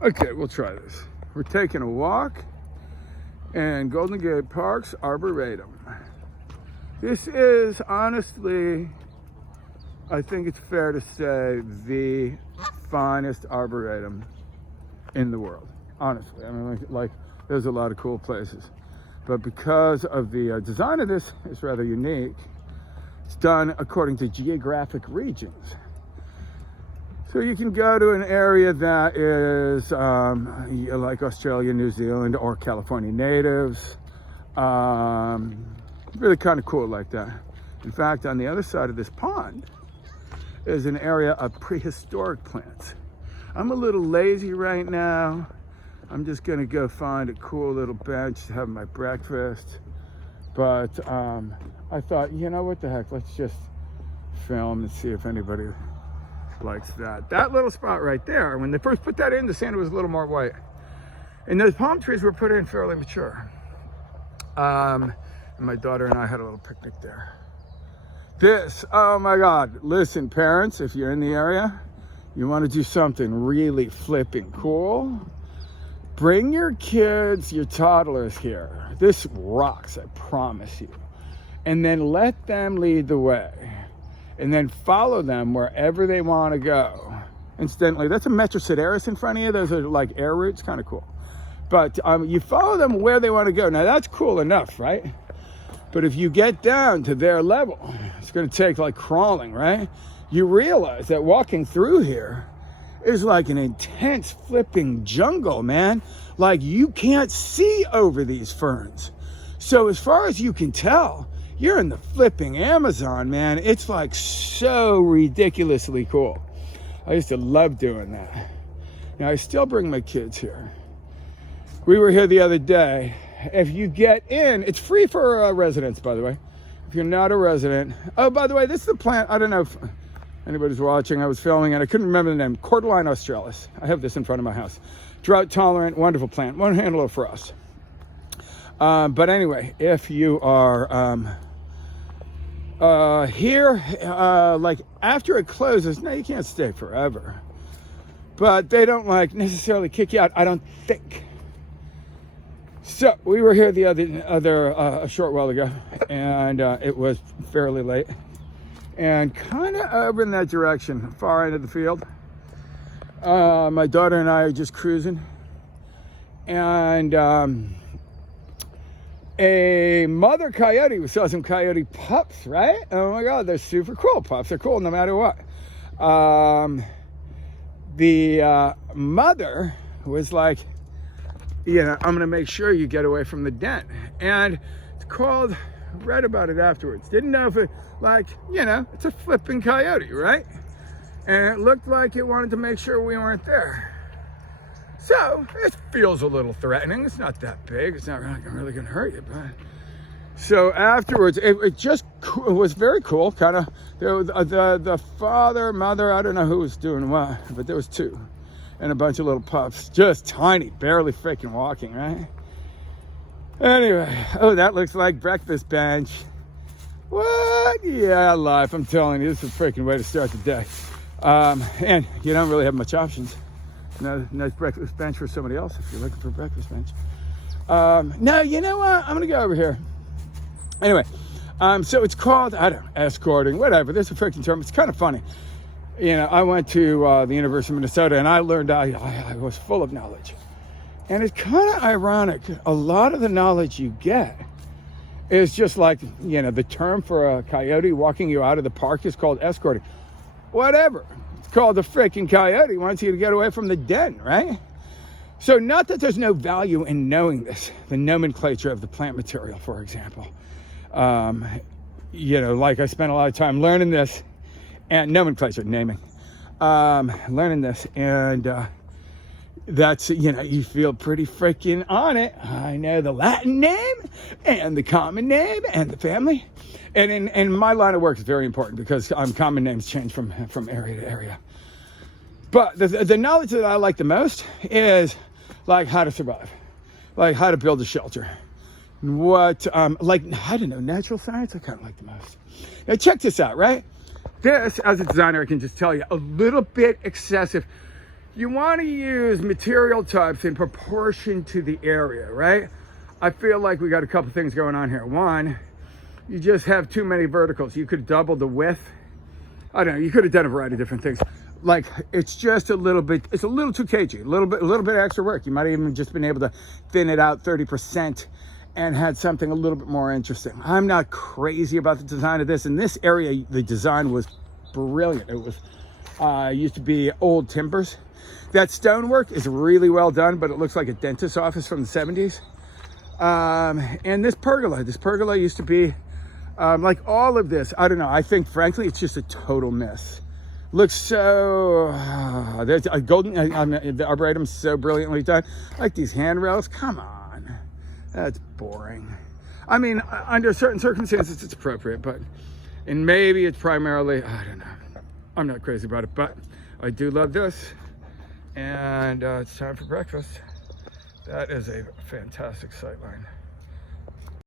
Okay, we'll try this. We're taking a walk in Golden Gate Park's Arboretum. This is honestly, I think it's fair to say, the finest arboretum in the world. Honestly, I mean, like there's a lot of cool places, but because of the design of this, it's rather unique. It's done according to geographic regions. So you can go to an area that is like Australia, New Zealand, or California natives. Really kind of cool like that. In fact, on the other side of this pond is an area of prehistoric plants. I'm a little lazy right now. I'm just gonna go find a cool little bench to have my breakfast. But I thought, you know what the heck, let's just film and see if anybody likes that. That little spot right there, when they first put that in, the sand was a little more white. And those palm trees were put in fairly mature. And my daughter and I had a little picnic there. This, oh my God, listen parents, if you're in the area, you want to do something really flipping cool, bring your kids, your toddlers here. This rocks, I promise you. And then let them lead the way. And then follow them wherever they want to go. Incidentally, that's a Metro Sideris in front of you. Those are like air routes, kind of cool. But you follow them where they want to go. Now that's cool enough, right? But if you get down to their level, it's going to take like crawling, right? You realize that walking through here is like an intense flipping jungle, man. Like you can't see over these ferns. So as far as you can tell, you're in the flipping Amazon, man. It's like so ridiculously cool. I used to love doing that. Now I still bring my kids here. We were here the other day. If you get in, it's free for residents, by the way. If you're not a resident. Oh, by the way, this is the plant. I don't know if anybody's watching. I was filming and I couldn't remember the name. Cordyline australis. I have this in front of my house. Drought tolerant, wonderful plant. Won't handle a frost. But anyway, if you are here, like after it closes, no, you can't stay forever. But they don't like necessarily kick you out, I don't think. So we were here the other a short while ago, and it was fairly late, and kind of over in that direction, far end of the field. My daughter and I are just cruising, and a mother coyote, we saw some coyote pups, right? Oh my God, they're super cool. Pups are cool no matter what. The mother was like, you know, I'm gonna make sure you get away from the den. And it's called, read about it afterwards. Didn't know if it, like, you know, it's a flipping coyote, right? And it looked like it wanted to make sure we weren't there. So it feels a little threatening. It's not that big. It's not really gonna hurt you, but. So afterwards, it just was very cool. Kind of, the father, mother, I don't know who was doing what, but there was two. And a bunch of little pups, just tiny, barely freaking walking, right? Anyway, oh, that looks like breakfast bench. What? Yeah, life, I'm telling you, this is a freaking way to start the day. And you don't really have much options. Nice breakfast bench for somebody else if you're looking for a breakfast bench. No, you know what? I'm gonna go over here. Anyway, so it's called, I don't know, escorting, whatever. There's a freaking term. It's kind of funny. You know, I went to the University of Minnesota and I learned I was full of knowledge. And it's kind of ironic. A lot of the knowledge you get is just like, you know, the term for a coyote walking you out of the park is called escorting. Whatever. It's called the freaking coyote wants you to get away from the den, right? So not that there's no value in knowing this, the nomenclature of the plant material, for example. You know, like I spent a lot of time learning this. And nomenclature, naming, learning this, and that's, you know, you feel pretty freaking on it. I know the Latin name and the common name and the family, and in my line of work is very important because common names change from area to area. But the knowledge that I like the most is like how to survive, like how to build a shelter. What, like, I don't know, natural science I kind of like the most. Now check this out, right? This, as a designer, I can just tell you, a little bit excessive. you want to use material types in proportion to the area, right? I feel like we got a couple things going on here. One, you just have too many verticals. You could double the width. I don't know, you could have done a variety of different things. Like, it's just a little bit, it's a little too cagey, a little bit extra work. You might have even just been able to thin it out 30% and had something a little bit more interesting. I'm not crazy about the design of this. In this area, the design was brilliant. It was, used to be old timbers. That stonework is really well done, but it looks like a dentist's office from the 70s. And this pergola used to be, like all of this, I don't know. I think, frankly, it's just a total miss. Looks so, there's a the Arboretum's so brilliantly done. Like these handrails, come on. That's boring. I mean, under certain circumstances, it's appropriate, but, and maybe it's primarily, I don't know. I'm not crazy about it, but I do love this. And it's time for breakfast. That is a fantastic sightline.